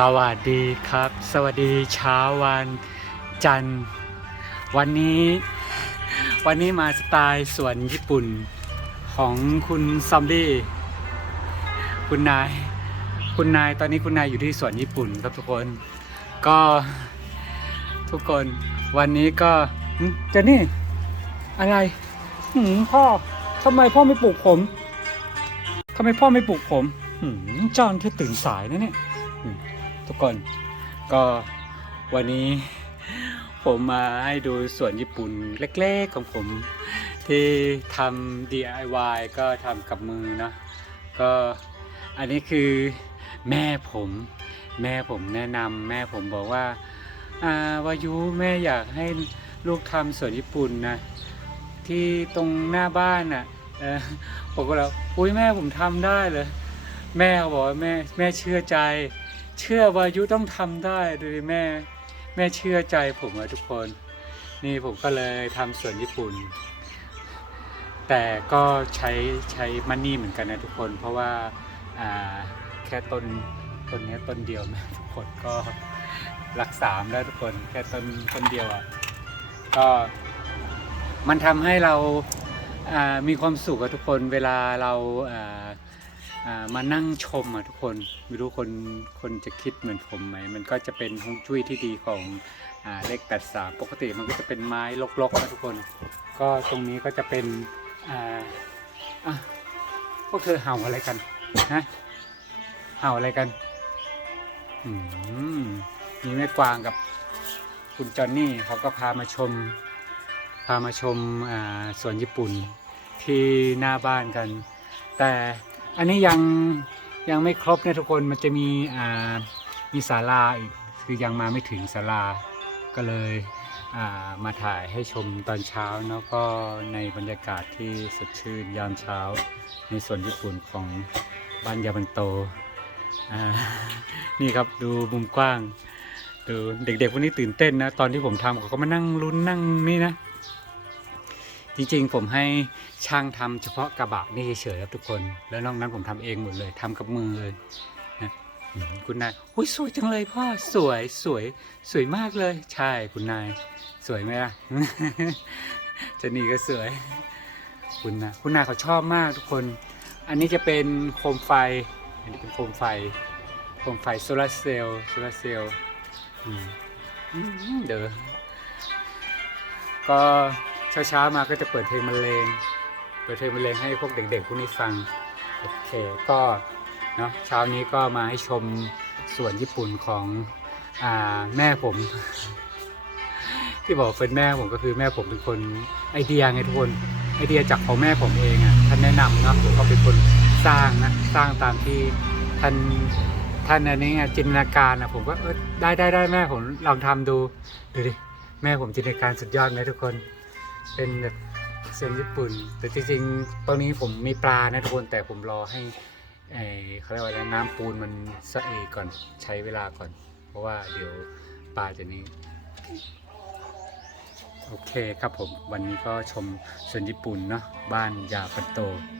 สวัสดีครับ สวัสดีเช้าวันจันทร์ วันนี้ วันนี้มาสไตล์สวนญี่ปุ่นของคุณซอมบี้คุณนาย คุณนายตอนนี้คุณนายอยู่ที่สวนญี่ปุ่นครับทุกคน ก็ทุกคนวันนี้ก็เจนนี่ อะไรพ่อทำไมพ่อไม่ปลุกผมทำไมพ่อไม่ปลุกผมจอนเธอตื่นสายนะเนี่ย ทุกคนก็วันนี้ผมมาให้ดูสวนญี่ปุ่นเล็กๆของผม ที่ทำ DIY ก็ทำกับมือเนาะก็อันนี้คือแม่ผม แม่ผมแนะนำแม่ผมบอกว่าอาวายุแม่อยากให้ลูกทำสวนญี่ปุ่นนะที่ตรงหน้าบ้านอะเออผมก็แล้วอุ้ยแม่ผมทำได้เลย แม่เขาบอกว่าแม่แม่เชื่อใจ เชื่อวายุต้องทำได้ดูดิแม่ แม่เชื่อใจผมอะทุกคน นี่ผมก็เลยทำสวนญี่ปุ่น แต่ก็ใช้ใช้มันนี่เหมือนกันนะทุกคน เพราะว่าอ่าแค่ต้นต้นนี้ต้นเดียวนะทุกคนก็รักสามแล้วทุกคนแค่ต้นต้นเดียวอะก็มันทำให้เรามีความสุขกับทุกคนเวลาเราอ่า มานั่งชมอะทุกคนไม่รู้คนคนจะคิดเหมือนผมไหม มันก็จะเป็นฮวงจุ้ยที่ดีของอเลขแปดสาปกติมันก็จะเป็นไม้ลกๆนะทุกคน ก็ตรงนี้ก็จะเป็นอ่าอะพวกเธอเห่าอะไรกันฮะเห่าอะไรกันอืมมีแม่กวางกับคุณจอนนี่เขาก็พามาชม พามาชมอ่าสวนญี่ปุ่นที่หน้าบ้านกัน แต่ อันนี้ยังยังไม่ครบนะทุกคนมันจะมีอ่ามีศาลาอีกคือยังมาไม่ถึงศาลาก็เลยอ่ามาถ่ายให้ชมตอนเช้าแล้วก็ในบรรยากาศที่สดชื่นยามเช้า ในส่วนญี่ปุ่นของบ้านยาบันโตอ่านี่ครับดูมุมกว้าง ดูเด็กๆพวกนี้ตื่นเต้นนะ ตอนที่ผมทำเขาก็มานั่งลุ้นนั่งนี่นะ จริงๆ ผมให้ช่างทำเฉพาะกระบะนี่เฉยๆครับทุกคน แล้วนอกนั้นผมทำเองหมดเลยทำกับมือเลยนะคุณนายอุ้ยสวยจังเลยพ่อสวยสวยสวยมากเลย ใช่คุณนาย สวยไหมล่ะจนนี่ก็สวย คุณนะคุณนายเขาชอบมากทุกคน อันนี้จะเป็นโคมไฟ อันนี้เป็นโคมไฟโคมไฟโซลาร์เซลล์โซลาร์เซลล์เดี๋ยวก็ เช้าๆมาก็จะเปิดเพลงบรรเลงเปิดเพลงบรรเลงให้พวกเด็กๆพวกนี้ฟังโอเคก็เนาะเช้านี้ก็มาให้ชมสวนญี่ปุ่นของอ่าแม่ผม ที่บอกเป็นแม่ผมก็คือแม่ผมเป็นคนไอเดียไงทุกคนไอเดียจากของแม่ผมเองอะท่านแนะนำเนาะผมก็เป็นคนสร้างนะสร้างตามที่ท่านท่านอันนี้ไงจินตนาการนะผมก็เออได้ได้ได้แม่ผมลองทำดูดูดิแม่ผมจินตนาการสุดยอดไหมทุกคน เป็นแบบเซนญี่ปุ่น แต่จริงๆตอนนี้ผมมีปลานะทุกคนแต่ผมรอให้ไอเขาเรียกว่าอะไรน้ำปูนมันสะเอก่อนใช้เวลาก่อน เพราะว่าเดี๋ยวปลาจะนี้ โอเคครับผมวันนี้ก็ชมสวนญี่ปุ่นเนาะบ้านยาปัตโต「